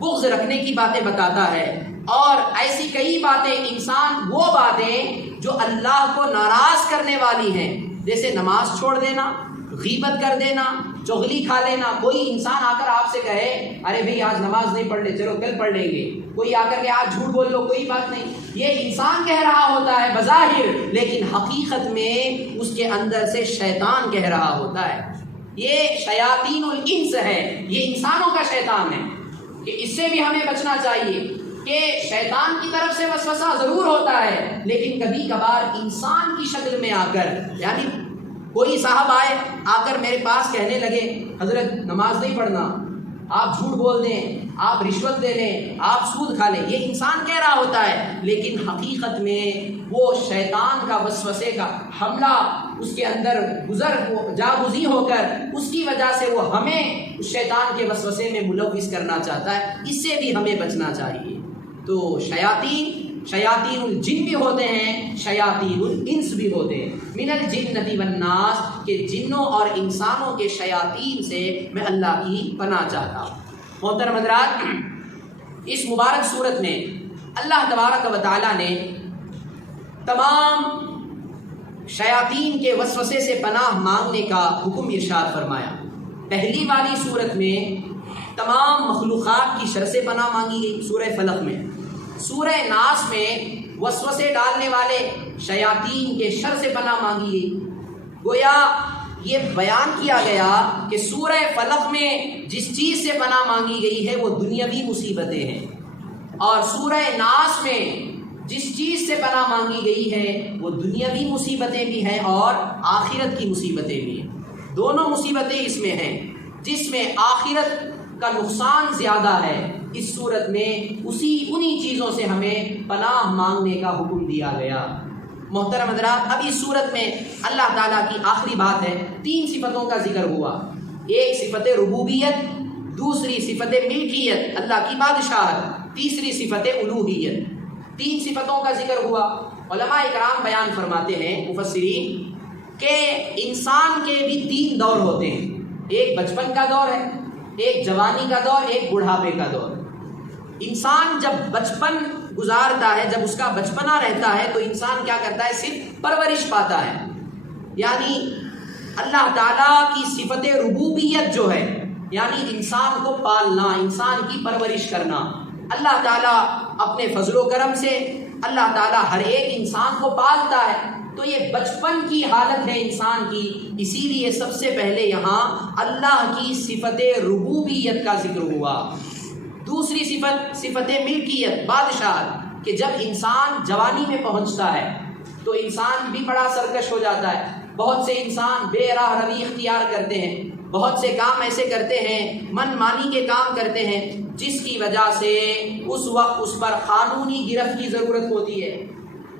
بغض رکھنے کی باتیں بتاتا ہے، اور ایسی کئی باتیں، انسان وہ باتیں جو اللہ کو ناراض کرنے والی ہیں، جیسے نماز چھوڑ دینا، غیبت کر دینا، چغلی کھا لینا۔ کوئی انسان آ کر آپ سے کہے ارے بھئی آج نماز نہیں پڑھ لے، چلو کل پڑھ لیں گے۔ کوئی آ کر کے آج جھوٹ بول لو، کوئی بات نہیں۔ یہ انسان کہہ رہا ہوتا ہے بظاہر، لیکن حقیقت میں اس کے اندر سے شیطان کہہ رہا ہوتا ہے۔ یہ شیاطین الانس ہے، یہ انسانوں کا شیطان ہے، کہ اس سے بھی ہمیں بچنا چاہیے کہ شیطان کی طرف سے وسوسہ ضرور ہوتا ہے، لیکن کبھی کبھار انسان کی شکل میں آ کر، یعنی کوئی صاحب آئے، آ کر میرے پاس کہنے لگے حضرت نماز نہیں پڑھنا، آپ جھوٹ بول دیں، آپ رشوت دے لیں، آپ سود کھا لیں۔ یہ انسان کہہ رہا ہوتا ہے، لیکن حقیقت میں وہ شیطان کا وسوسے کا حملہ اس کے اندر جاگزی ہو کر اس کی وجہ سے وہ ہمیں اس شیطان کے وسوسے میں ملوث کرنا چاہتا ہے۔ اس سے بھی ہمیں بچنا چاہیے۔ تو شیاطین الجن بھی ہوتے ہیں، شیاطین الانس بھی ہوتے ہیں۔ من الجنۃ والناس، کہ جنوں اور انسانوں کے شیاطین سے میں اللہ کی پناہ چاہتا ہوں۔ محترم حضرات، اس مبارک صورت میں اللہ تبارک و تعالیٰ نے تمام شیاطین کے وسوسے سے پناہ مانگنے کا حکم ارشاد فرمایا۔ پہلی والی صورت میں تمام مخلوقات کی شر سے پناہ مانگی گئی، سورہ فلق میں۔ سورہ ناس میں وسوسے ڈالنے والے شیاطین کے شر سے پناہ مانگی گئی۔ گویا یہ بیان کیا گیا کہ سورہ فلق میں جس چیز سے پناہ مانگی گئی ہے وہ دنیاوی مصیبتیں ہیں، اور سورہ ناس میں جس چیز سے پناہ مانگی گئی ہے وہ دنیاوی مصیبتیں بھی ہیں اور آخرت کی مصیبتیں بھی ہیں۔ دونوں مصیبتیں اس میں ہیں۔ جس میں آخرت کا نقصان زیادہ ہے، اس صورت میں انہی چیزوں سے ہمیں پناہ مانگنے کا حکم دیا گیا۔ محترم حضرات، اب اس صورت میں اللہ تعالیٰ کی آخری بات ہے، 3 صفتوں کا ذکر ہوا۔ ایک صفت ربوبیت، دوسری صفت ملکیت، اللہ کی بادشاہت، تیسری صفت الوہیت۔ 3 صفتوں کا ذکر ہوا۔ علماء اکرام بیان فرماتے ہیں، مفسرین، کہ انسان کے بھی 3 دور ہوتے ہیں۔ ایک بچپن کا دور ہے، ایک جوانی کا دور، ایک بڑھاپے کا دور۔ انسان جب بچپن گزارتا ہے، جب اس کا بچپنا رہتا ہے، تو انسان کیا کرتا ہے؟ صرف پرورش پاتا ہے۔ یعنی اللہ تعالیٰ کی صفت ربوبیت جو ہے، یعنی انسان کو پالنا، انسان کی پرورش کرنا۔ اللہ تعالیٰ اپنے فضل و کرم سے اللہ تعالیٰ ہر ایک انسان کو پالتا ہے، تو یہ بچپن کی حالت ہے انسان کی۔ اسی لیے سب سے پہلے یہاں اللہ کی صفت ربوبیت کا ذکر ہوا۔ دوسری صفت ملکیت، بادشاہت، کہ جب انسان جوانی میں پہنچتا ہے تو انسان بھی بڑا سرکش ہو جاتا ہے۔ بہت سے انسان بے راہ روی اختیار کرتے ہیں، بہت سے کام ایسے کرتے ہیں، من مانی کے کام کرتے ہیں، جس کی وجہ سے اس وقت اس پر قانونی گرفت کی ضرورت ہوتی ہے،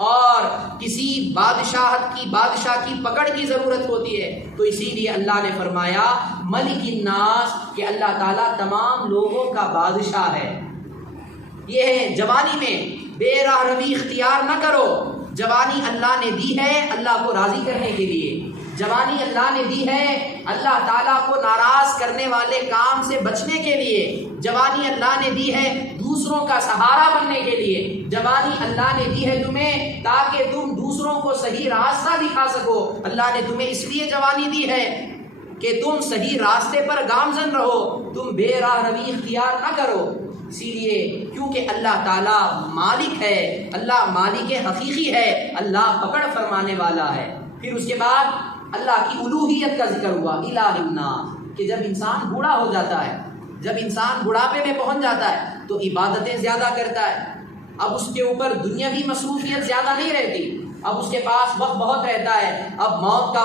اور کسی بادشاہ کی پکڑ کی ضرورت ہوتی ہے۔ تو اسی لیے اللہ نے فرمایا ملک الناس، کہ اللہ تعالیٰ تمام لوگوں کا بادشاہ ہے۔ یہ ہے جوانی میں بے راہ روی اختیار نہ کرو۔ جوانی اللہ نے دی ہے اللہ کو راضی کرنے کے لیے، جوانی اللہ نے دی ہے اللہ تعالیٰ کو ناراض کرنے والے کام سے بچنے کے لیے، جوانی اللہ نے دی ہے دوسروں کا سہارا بننے کے لیے، جوانی اللہ نے دی ہے تمہیں تاکہ تم دوسروں کو صحیح راستہ دکھا سکو۔ اللہ نے تمہیں اس لیے جوانی دی ہے کہ تم صحیح راستے پر گامزن رہو، تم بے راہ روی اختیار نہ کرو۔ اسی لیے کیونکہ اللہ تعالیٰ مالک ہے، اللہ مالک حقیقی ہے، اللہ پکڑ فرمانے والا ہے۔ پھر اس کے بعد اللہ کی الوہیت کا ذکر ہوا، الہ الناس، کہ جب انسان بوڑھا ہو جاتا ہے، جب انسان بڑھاپے میں پہنچ جاتا ہے تو عبادتیں زیادہ کرتا ہے، اب اس کے اوپر دنیاوی مصروفیت زیادہ نہیں رہتی، اب اس کے پاس وقت بہت رہتا ہے، اب موت کا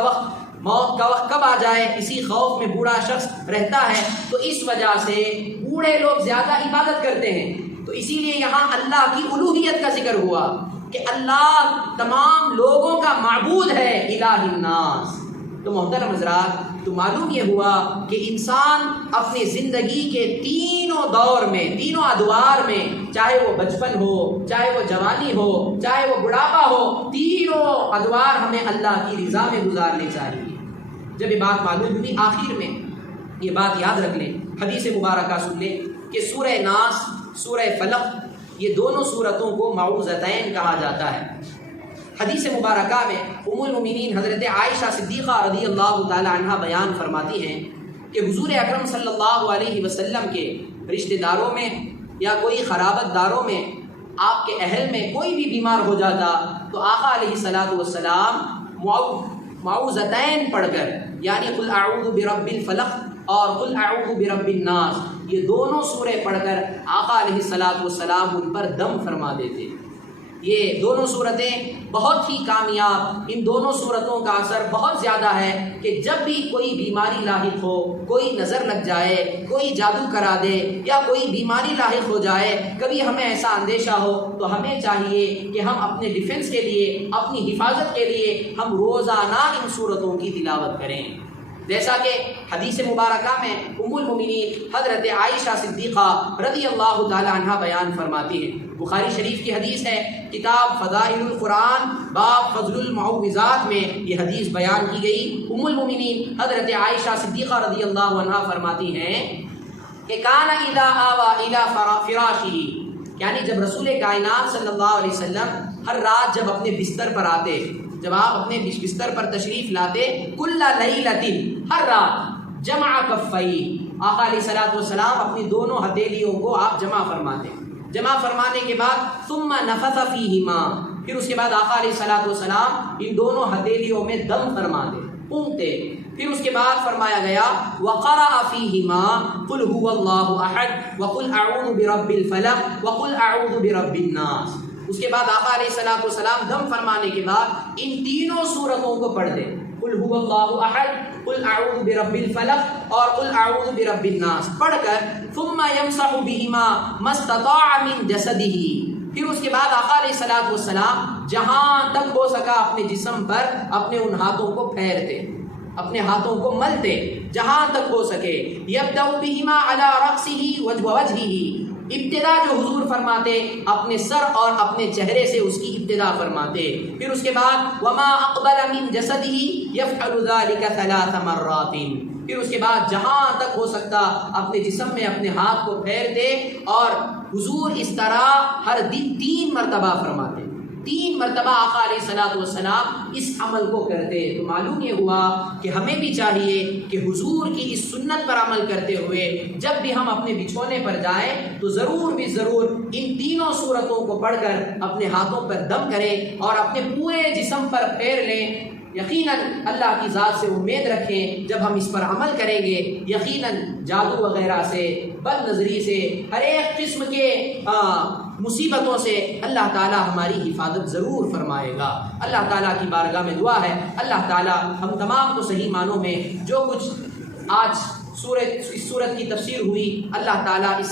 وقت کب آ جائے اسی خوف میں بوڑھا شخص رہتا ہے، تو اس وجہ سے بوڑھے لوگ زیادہ عبادت کرتے ہیں۔ تو اسی لیے یہاں اللہ کی الوہیت کا ذکر ہوا کہ اللہ تمام لوگوں کا معبود ہے، الہ الناس۔ تو محترم حضرات، تو معلوم یہ ہوا کہ انسان اپنی زندگی کے تینوں دور میں، تینوں ادوار میں، چاہے وہ بچپن ہو، چاہے وہ جوانی ہو، چاہے وہ بڑھاپا ہو، تینوں ادوار ہمیں اللہ کی رضا میں گزارنے چاہیے۔ جب یہ بات معلوم ہوئی، آخر میں یہ بات یاد رکھ لیں، حدیث مبارکہ سن لیں کہ سورہ ناس، سورہ فلق، یہ دونوں سورتوں کو معوذتین کہا جاتا ہے۔ حدیث مبارکہ میں ام المؤمنین حضرت عائشہ صدیقہ رضی اللہ تعالی عنہ بیان فرماتی ہیں کہ حضور اکرم صلی اللہ علیہ وسلم کے رشتہ داروں میں یا کوئی قرابت داروں میں، آپ کے اہل میں کوئی بھی بیمار ہو جاتا تو آقا علیہ الصلوۃ والسلام معوذتین پڑھ کر، یعنی قل اعوذ برب الفلق اور قل اعوذ برب الناس، یہ دونوں سورے پڑھ کر آقا علیہ الصلوۃ والسلام ان پر دم فرما دیتے۔ یہ دونوں صورتیں بہت ہی کامیاب، ان دونوں صورتوں کا اثر بہت زیادہ ہے کہ جب بھی کوئی بیماری لاحق ہو، کوئی نظر لگ جائے، کوئی جادو کرا دے یا کوئی بیماری لاحق ہو جائے، کبھی ہمیں ایسا اندیشہ ہو تو ہمیں چاہیے کہ ہم اپنے ڈیفنس کے لیے، اپنی حفاظت کے لیے ہم روزانہ ان صورتوں کی تلاوت کریں۔ جیسا کہ حدیث مبارکہ میں ام المؤمنین حضرت عائشہ صدیقہ رضی اللہ تعالی عنہ بیان فرماتی ہیں، بخاری شریف کی حدیث ہے، کتاب فضائل القرآن باب فضل المعوذات میں یہ حدیث بیان کی گئی۔ ام المؤمنین حضرت عائشہ صدیقہ رضی اللہ عنہ فرماتی ہیں کہ کان اذا آوى الى فراشہ، یعنی جب رسول کائنات صلی اللہ علیہ وسلم ہر رات جب اپنے بستر پر آتے، جب آپ اپنے بستر پر تشریف لاتے، کل لیلۃ، ہر رات، جمع کفئی، آقا علیہ الصلوۃ والسلام اپنی دونوں ہتھیلیوں کو آپ جمع فرماتے، جمع فرمانے کے بعد ثم نفث فیہما، پھر اس کے بعد آقا علیہ الصلوۃ والسلام ان دونوں ہتھیلیوں میں دم فرماتے، پھونکتے، پھر اس کے بعد فرمایا گیا وقرأ فیہما قل هو اللہ احد وقل اعوذ برب الفلق وقل اعوذ برب الناس۔ اس کے بعد آقا علیہ الصلوۃ والسلام دم فرمانے کے بعد ان تینوں سورتوں کو پڑھ دیں، قل هو اللہ احد، قل اعوذ برب الفلق اور قل اعوذ برب الناس، پڑھ کر ثم یمسح بہما ما استطاع من جسدہ، پھر اس کے بعد آقا علیہ الصلوۃ والسلام جہاں تک ہو سکا اپنے جسم پر اپنے ان ہاتھوں کو پھیرتے، اپنے ہاتھوں کو ملتے جہاں تک ہو سکے، یبدأ بہما علی رأسہ ووجہہ، ابتدا جو حضور فرماتے اپنے سر اور اپنے چہرے سے اس کی ابتدا فرماتے، پھر اس کے بعد وما اقبل من جسدہ یفعل ذلک 3 مرات، پھر اس کے بعد جہاں تک ہو سکتا اپنے جسم میں اپنے ہاتھ کو پھیرتے اور حضور اس طرح ہر دن 3 مرتبہ فرماتے، 3 مرتبہ آقا علیہ الصلوۃ والسلام اس عمل کو کرتے۔ تو معلوم یہ ہوا کہ ہمیں بھی چاہیے کہ حضور کی اس سنت پر عمل کرتے ہوئے جب بھی ہم اپنے بچھونے پر جائیں تو ضرور بھی ضرور ان تینوں صورتوں کو پڑھ کر اپنے ہاتھوں پر دم کریں اور اپنے پورے جسم پر پھیر لیں۔ یقیناً اللہ کی ذات سے امید رکھیں، جب ہم اس پر عمل کریں گے یقیناً جادو وغیرہ سے، بد نظری سے، ہر ایک قسم کے مصیبتوں سے اللہ تعالیٰ ہماری حفاظت ضرور فرمائے گا۔ اللہ تعالیٰ کی بارگاہ میں دعا ہے اللہ تعالیٰ ہم تمام کو صحیح معنوں میں جو کچھ آج اس سورت کی تفسیر ہوئی، اللہ تعالیٰ اس